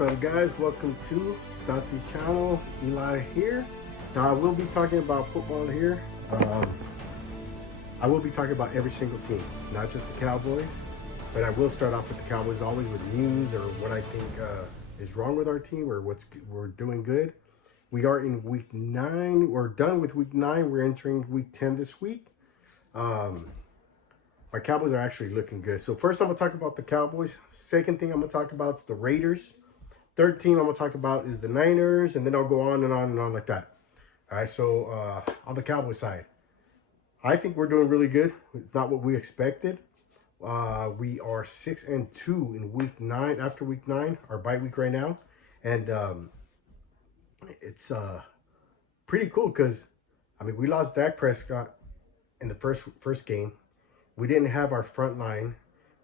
What's up, guys? Welcome to Dante's channel. Eli here. Now I will be talking about football here. I will be talking about every single team, not just the Cowboys, but I will start off with the Cowboys always with news or what I think is wrong with our team or we're doing good. We are in week 9. We're done with week 9. We're entering week 10 this week. My Cowboys are actually looking good. So first I'm going to talk about the Cowboys. Second thing I'm going to talk about is the Raiders. Third team I'm going to talk about is the Niners. And then I'll go on and on and on like that. All right, so on the Cowboys side, I think we're doing really good. Not what we expected. We are 6-2 in week 9, after week 9, our bye week right now. And it's pretty cool because, I mean, we lost Dak Prescott in the first game. We didn't have our front line.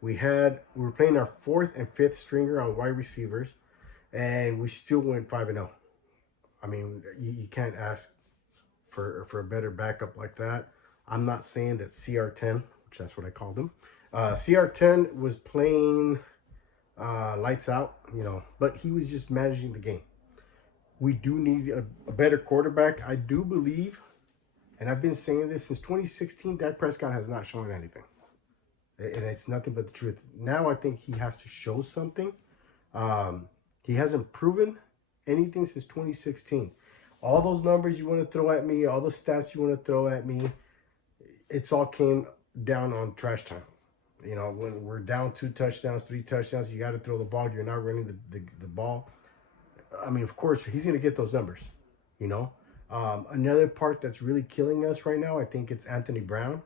We were playing our 4th and 5th stringer on wide receivers, and we still went 5-0. I mean, you can't ask for a better backup like that. I'm not saying that CR10, which that's what I called him, CR10 was playing lights out, but he was just managing the game. We do need a better quarterback. I do believe, and I've been saying this since 2016, Dak Prescott has not shown anything. And it's nothing but the truth. Now I think he has to show something. He hasn't proven anything since 2016. All those numbers you want to throw at me, all the stats you want to throw at me, it's all came down on trash time. When we're down 2 touchdowns, 3 touchdowns, you got to throw the ball. You're not running the ball. I mean, of course, he's going to get those numbers, Another part that's really killing us right now, I think it's Anthony Brown.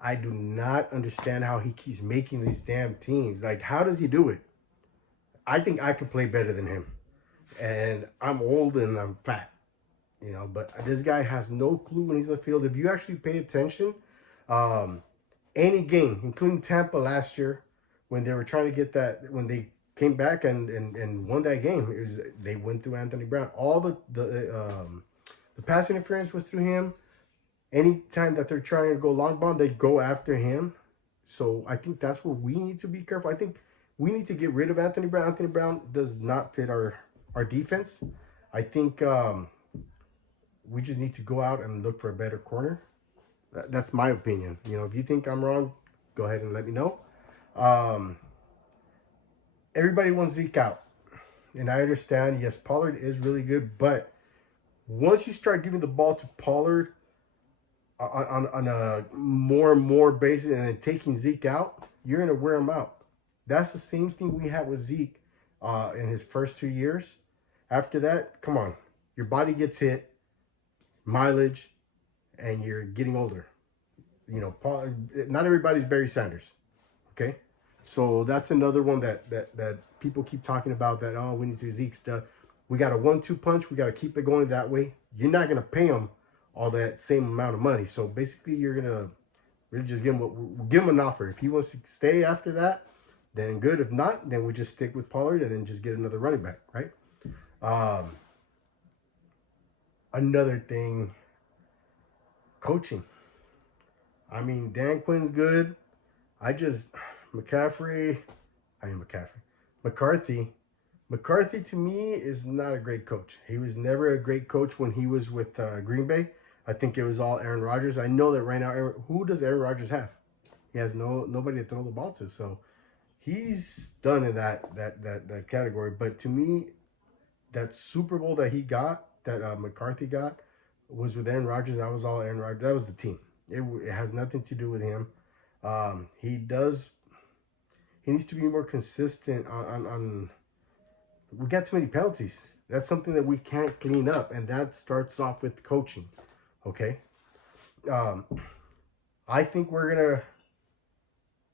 I do not understand how he keeps making these damn teams. Like, how does he do it? I think I could play better than him. And I'm old and I'm fat, But this guy has no clue when he's in the field. If you actually pay attention, any game, including Tampa last year, when they were trying to get that, when they came back and won that game, they went through Anthony Brown. All the pass interference was through him. Anytime that they're trying to go long bomb, they go after him. So I think that's where we need to be careful. I think we need to get rid of Anthony Brown. Anthony Brown does not fit our defense. I think we just need to go out and look for a better corner. That's my opinion. If you think I'm wrong, go ahead and let me know. Everybody wants Zeke out. And I understand, yes, Pollard is really good. But once you start giving the ball to Pollard on a more and more basis and then taking Zeke out, you're going to wear him out. That's the same thing we had with Zeke in his first 2 years. After that, come on. Your body gets hit, mileage, and you're getting older. Not everybody's Barry Sanders, okay? So that's another one that people keep talking about, that, oh, we need to Zeke stuff. We got a 1-2 punch. We got to keep it going that way. You're not going to pay him all that same amount of money. So basically, you're going to really just give him an offer. If he wants to stay after that, then good. If not, then we just stick with Pollard and then just get another running back, right? Another thing, coaching. I mean, Dan Quinn's good. McCarthy to me is not a great coach. He was never a great coach when he was with Green Bay. I think it was all Aaron Rodgers. I know that right now, who does Aaron Rodgers have? He has nobody to throw the ball to. So he's done in that category. But to me, that Super Bowl that he got, that McCarthy got, was with Aaron Rodgers. That was all Aaron Rodgers. That was the team. It has nothing to do with him. He needs to be more consistent on we got too many penalties. That's something that we can't clean up, and that starts off with coaching. Okay. I think we're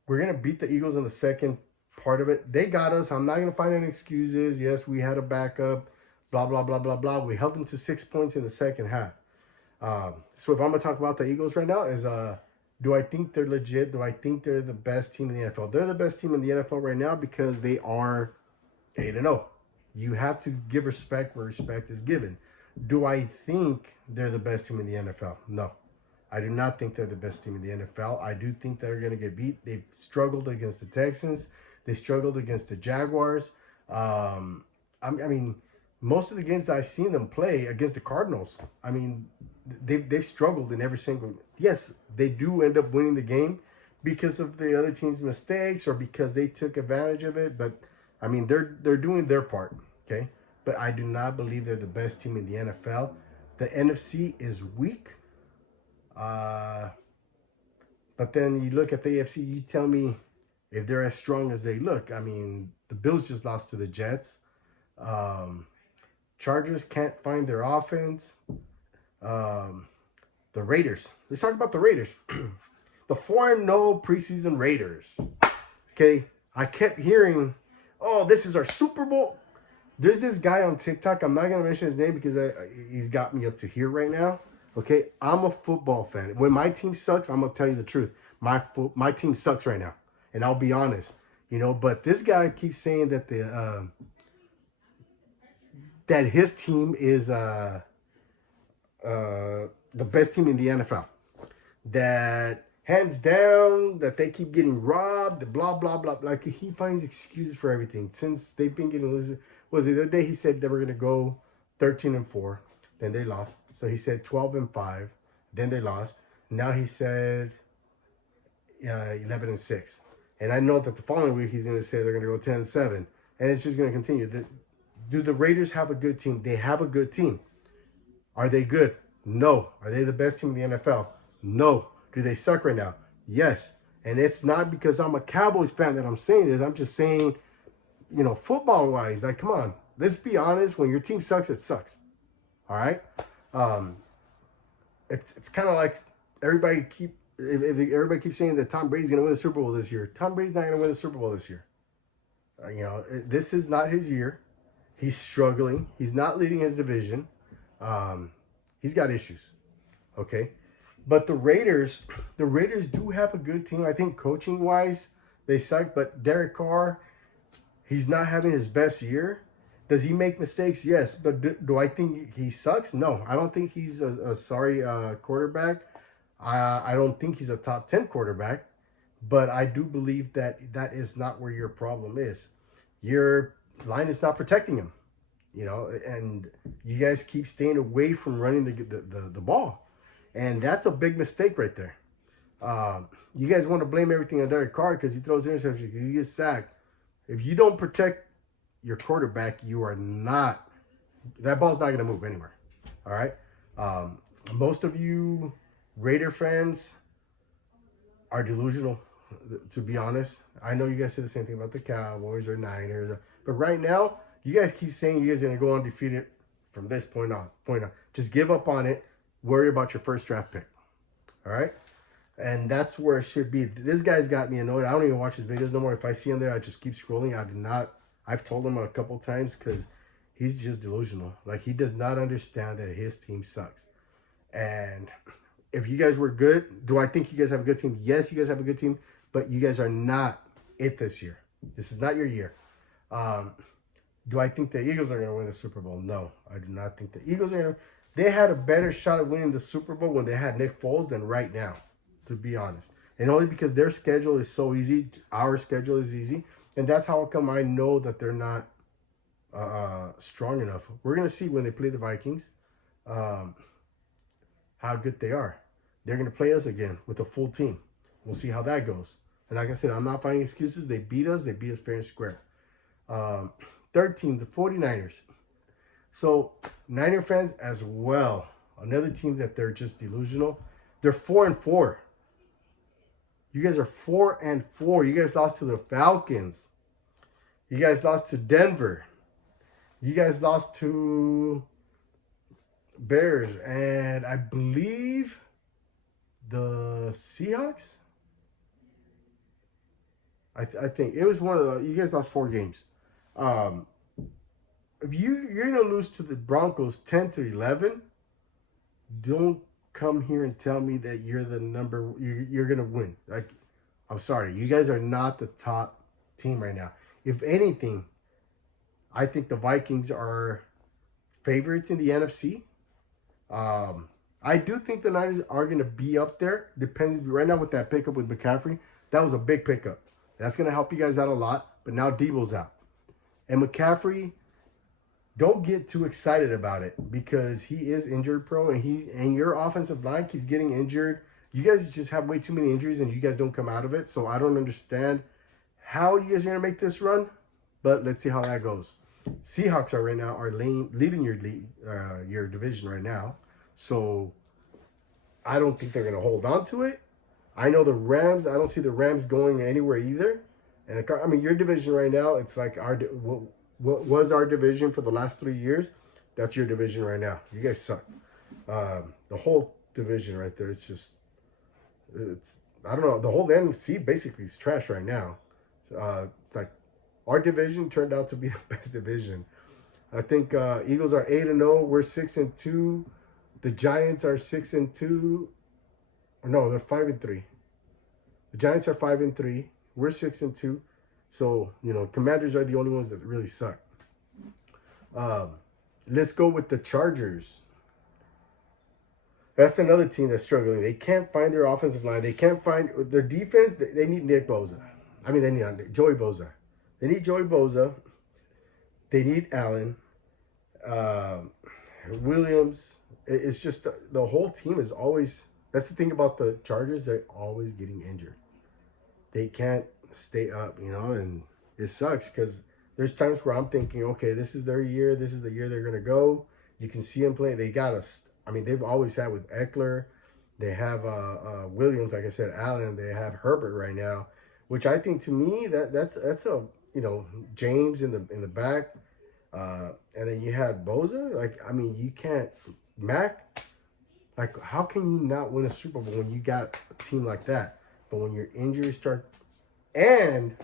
gonna beat the Eagles in the second part of it. They got us. I'm not gonna find any excuses. Yes, we had a backup. Blah blah blah blah blah. We held them to 6 points in the second half. So if I'm gonna talk about the Eagles right now, is do I think they're legit? Do I think they're the best team in the NFL? They're the best team in the NFL right now because they are 8-0. You have to give respect where respect is given. Do I think they're the best team in the NFL? No. I do not think they're the best team in the NFL. I do think they're going to get beat. They've struggled against the Texans. They struggled against the Jaguars. I mean, most of the games that I've seen them play against the Cardinals, I mean, they've struggled in every single. Yes, they do end up winning the game because of the other team's mistakes or because they took advantage of it. But I mean, they're doing their part, okay. But I do not believe they're the best team in the NFL. The NFC is weak. But then you look at the AFC, you tell me if they're as strong as they look. I mean, the Bills just lost to the Jets. Chargers can't find their offense. The Raiders. Let's talk about the Raiders. The 4-0 preseason Raiders. Okay, I kept hearing, oh, this is our Super Bowl. There's this guy on TikTok. I'm not going to mention his name because he's got me up to here right now. Okay, I'm a football fan. When my team sucks, I'm going to tell you the truth. My team sucks right now. And I'll be honest. But this guy keeps saying that that his team is the best team in the NFL. That hands down, that they keep getting robbed, blah, blah, blah. Like, he finds excuses for everything. Since they've been getting losing. Was it the other day he said they were going to go 13-4. Then they lost. So he said 12-5. Then they lost. Now he said 11-6. And I know that the following week he's going to say they're going to go 10-7. And it's just going to continue. Do the Raiders have a good team? They have a good team. Are they good? No. Are they the best team in the NFL? No. Do they suck right now? Yes. And it's not because I'm a Cowboys fan that I'm saying this. I'm just saying, football-wise, like, come on. Let's be honest. When your team sucks, it sucks. All right? It's kind of like everybody keeps saying that Tom Brady's going to win the Super Bowl this year. Tom Brady's not going to win the Super Bowl this year. This is not his year. He's struggling. He's not leading his division. He's got issues. Okay? But the Raiders do have a good team. I think coaching-wise, they suck. But Derek Carr, he's not having his best year. Does he make mistakes? Yes. But do I think he sucks? No. I don't think he's a sorry quarterback. I don't think he's a top 10 quarterback. But I do believe that is not where your problem is. Your line is not protecting him. And you guys keep staying away from running the ball. And that's a big mistake right there. You guys want to blame everything on Derek Carr because he throws interceptions, because he gets sacked. If you don't protect your quarterback, you are not, that ball's not going to move anywhere. All right? Most of you Raider fans are delusional, to be honest. I know you guys say the same thing about the Cowboys or Niners. But right now, you guys keep saying you guys are going to go undefeated from this point on. Just give up on it. Worry about your first draft pick. All right? And that's where it should be. This guy's got me annoyed. I don't even watch his videos no more. If I see him there, I just keep scrolling. I've told him a couple times because he's just delusional. Like, he does not understand that his team sucks. And if you guys were good, do I think you guys have a good team? Yes, you guys have a good team, but you guys are not it this year. This is not your year. Do I think the Eagles are going to win the Super Bowl? No, I do not think the Eagles are going to. They had a better shot at winning the Super Bowl when they had Nick Foles than right now, to be honest. And only because their schedule is so easy. Our schedule is easy. And that's how come I know that they're not strong enough. We're going to see when they play the Vikings how good they are. They're going to play us again with a full team. We'll see how that goes. And like I said, I'm not finding excuses. They beat us. They beat us fair and square. Third team, the 49ers. So, Niner fans as well. Another team that they're just delusional. They're 4-4. You guys are 4-4. You guys lost to the Falcons. You guys lost to Denver. You guys lost to Bears. And I believe the Seahawks. I think it was one of the. You guys lost 4 games. If you're gonna lose to the Broncos 10-11, don't come here and tell me that you're the number. You're gonna win. Like, I'm sorry, you guys are not the top team right now. If anything, I think the Vikings are favorites in the NFC. I do think the Niners are gonna be up there. Depends right now with that pickup with McCaffrey. That was a big pickup. That's gonna help you guys out a lot. But now Debo's out, and McCaffrey. don't get too excited about it because he is injured pro and your offensive line keeps getting injured. You guys just have way too many injuries and you guys don't come out of it. So I don't understand how you guys are gonna make this run, but let's see how that goes. Seahawks are right now are leading your division right now, so I don't think they're gonna hold on to it. I know the Rams. I don't see the Rams going anywhere either. And I mean, your division right now, it's like what was our division for the last 3 years. That's your division right now. You guys suck. The whole division right there. It's I don't know. The whole NFC basically is trash right now. It's like our division turned out to be the best division. I think Eagles are 8-0. We're 6-2. The Giants are 6-2. No, they're 5-3. The Giants are 5-3. We're 6-2. So Commanders are the only ones that really suck. Let's go with the Chargers. That's another team that's struggling. They can't find their offensive line. They can't find their defense. They need Nick Bosa. I mean, they need Joey Bosa. They need Joey Bosa. They need Allen. Williams. It's just the whole team is always. That's the thing about the Chargers. They're always getting injured. They can't stay up, and it sucks because there's times where I'm thinking, okay, this is their year. This is the year they're going to go. You can see them play. They got us. I mean, they've always had with Eckler. They have Williams, like I said, Allen. They have Herbert right now, which I think to me that's a James in the back, and then you had Bosa. Like, I mean, you can't Mac. Like, how can you not win a Super Bowl when you got a team like that? But when your injuries start, and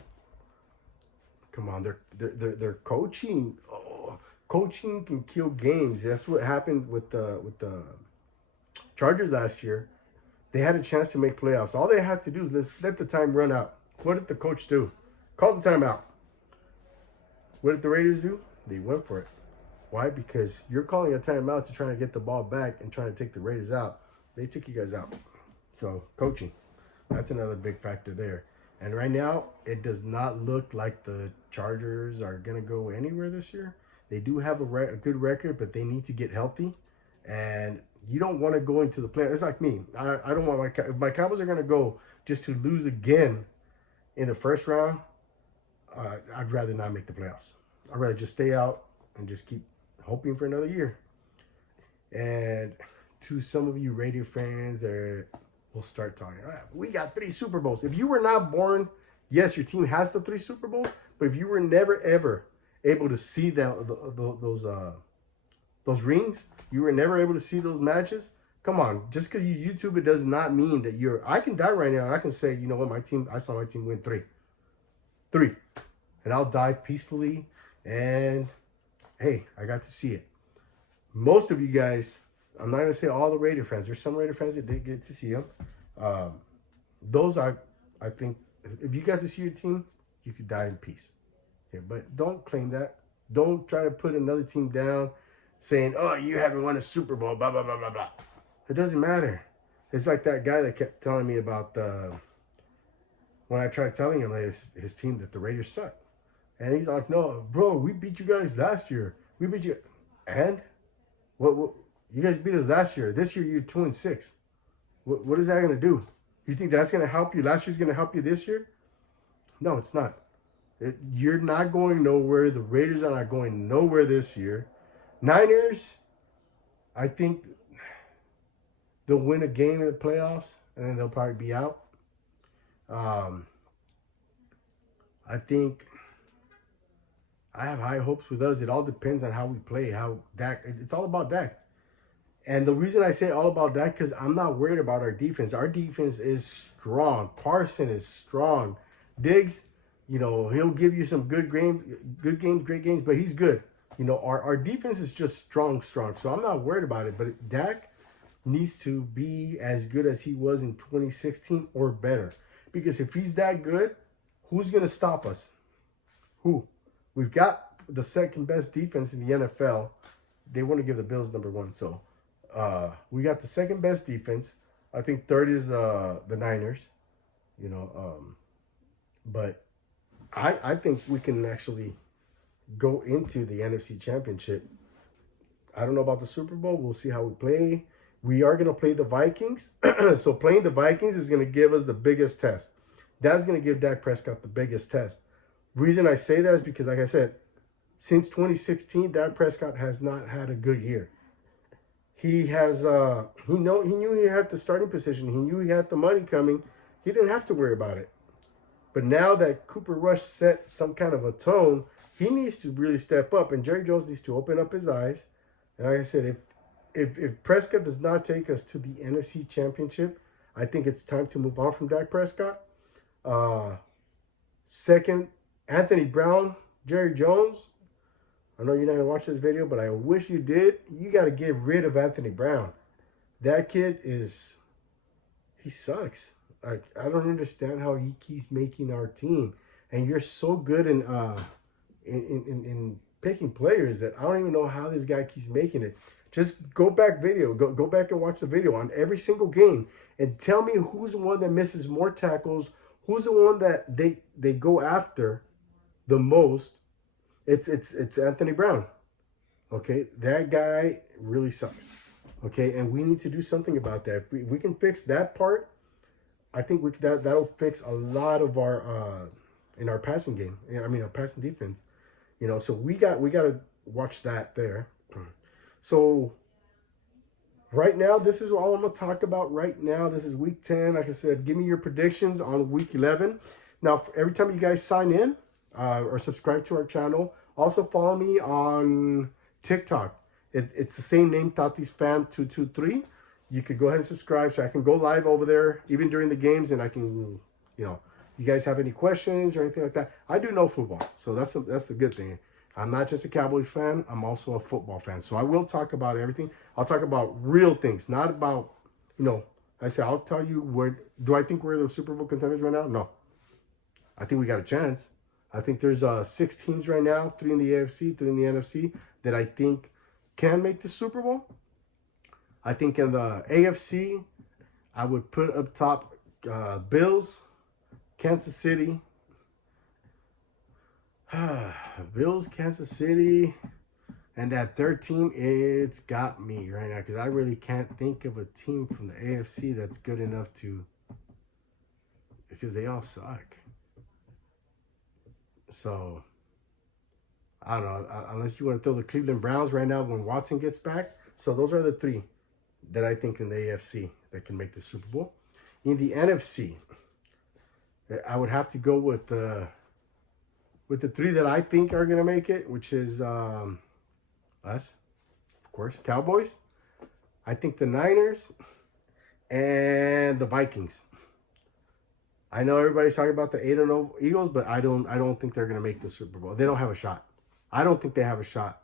come on, they're coaching. Oh, coaching can kill games. That's what happened with the Chargers last year. They had a chance to make playoffs. All they had to do is let the time run out. What did the coach do? Call the timeout. What did the Raiders do? They went for it. Why? Because you're calling a timeout to try to get the ball back and trying to take the Raiders out. They took you guys out. So, coaching. That's another big factor there. And right now, it does not look like the Chargers are going to go anywhere this year. They do have a good record, but they need to get healthy. And you don't want to go into the playoffs. It's like me. I don't want if my Cowboys are going to go just to lose again in the first round, I'd rather not make the playoffs. I'd rather just stay out and just keep hoping for another year. And to some of you Raider fans we'll start talking. We got 3 Super Bowls. If you were not born, yes, your team has the 3 Super Bowls, but if you were never ever able to see those rings, you were never able to see those matches. Come on, just because you YouTube it does not mean that you're. I can die right now and I can say, you know what, I saw my team win 3, and I'll die peacefully. And hey, I got to see it. Most of you guys. I'm not going to say all the Raider fans. There's some Raider fans that did get to see them. Those I think, if you got to see your team, you could die in peace. Okay, but don't claim that. Don't try to put another team down saying, oh, you haven't won a Super Bowl, blah, blah, blah, blah, blah. It doesn't matter. It's like that guy that kept telling me about when I tried telling him his team that the Raiders suck. And he's like, no, bro, we beat you guys last year. We beat you. And? What you guys beat us last year. This year, you're 2-6. What is that going to do? You think that's going to help you? Last year's going to help you this year? No, it's not. You're not going nowhere. The Raiders are not going nowhere this year. Niners, I think they'll win a game in the playoffs, and then they'll probably be out. I think I have high hopes with us. It all depends on how we play, how Dak. It's all about Dak. And the reason I say all about that, because I'm not worried about our defense. Our defense is strong. Carson is strong. Diggs, he'll give you some good games, great games, but he's good. Our defense is just strong. So I'm not worried about it. But Dak needs to be as good as he was in 2016 or better. Because if he's that good, who's going to stop us? Who? We've got the second best defense in the NFL. They want to give the Bills number 1, so... we got the second best defense. I think third is the Niners. But I think we can actually go into the NFC Championship. I don't know about the Super Bowl. We'll see how we play. We are going to play the Vikings. So playing the Vikings is going to give us the biggest test. That's going to give Dak Prescott the biggest test. Reason I say that is because, like I said, since 2016, Dak Prescott has not had a good year. He has he knew he had the starting position. He knew he had the money coming. He didn't have to worry about it. But now that Cooper Rush set some kind of a tone, he needs to really step up, and Jerry Jones needs to open up his eyes. And like I said, if Prescott does not take us to the NFC Championship, I think it's time to move on from Dak Prescott. Second, Anthony Brown, Jerry Jones. I know you're not going to watch this video, but I wish you did. You got to get rid of Anthony Brown. That kid he sucks. I don't understand how he keeps making our team. And you're so good in picking players that I don't even know how this guy keeps making it. Just go back and watch the video on every single game and tell me who's the one that misses more tackles, who's the one that they go after the most. It's Anthony Brown. Okay, that guy really sucks. Okay, and we need to do something about that. If we can fix that part, I think that'll fix a lot of our in our passing game. I mean, our passing defense. You know, so we got to watch that there. So right now, this is all I'm gonna talk about right now. This is week 10. Like I said, give me your predictions on week 11. Now, every time you guys sign in or subscribe to our channel, also follow me on TikTok. It's the same name, Tati's Fam 223. You could go ahead and subscribe so I can go live over there even during the games, and I can, you guys have any questions or anything like that. I do know football, so that's a good thing. I'm not just a Cowboys fan. I'm also a football fan. So I will talk about everything. I'll talk about real things, not about, I say, I'll tell you do I think we're the Super Bowl contenders right now? No. I think we got a chance. I think there's 6 teams right now, 3 in the AFC, 3 in the NFC, that I think can make the Super Bowl. I think in the AFC, I would put up top Bills, Kansas City, Bills, Kansas City, and that third team, it's got me right now because I really can't think of a team from the AFC that's good enough because they all suck. So, I don't know, unless you want to throw the Cleveland Browns right now when Watson gets back. So those are the 3 that I think in the AFC that can make the Super Bowl. In the NFC, I would have to go with the 3 that I think are going to make it, which is us, of course, Cowboys. I think the Niners and the Vikings. I know everybody's talking about the 8-0 Eagles, but I don't think they're going to make the Super Bowl. They don't have a shot. I don't think they have a shot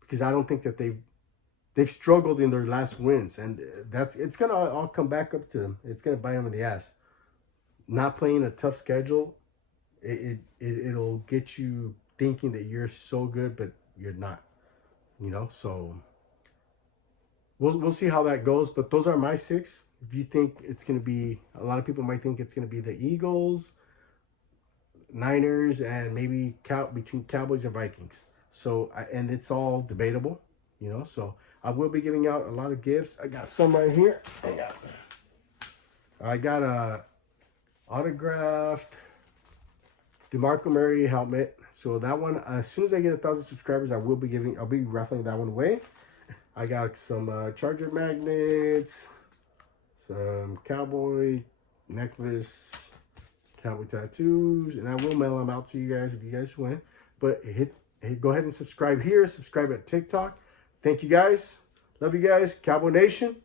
because I don't think that they've struggled in their last wins, and it's going to all come back up to them. It's going to bite them in the ass. Not playing a tough schedule, it'll get you thinking that you're so good, but you're not. So we'll see how that goes. But those are my 6. If you think it's going to be, a lot of people might think it's going to be the Eagles, Niners, and maybe between Cowboys and Vikings. So, and it's all debatable, So I will be giving out a lot of gifts. I got some right here. I got a autographed DeMarco Murray helmet. So that one, as soon as I get 1,000 subscribers, I'll be raffling that one away. I got some charger magnets, some cowboy necklace, cowboy tattoos, and I will mail them out to you guys if you guys win. But go ahead and subscribe here, subscribe at TikTok. Thank you guys. Love you guys. Cowboy Nation.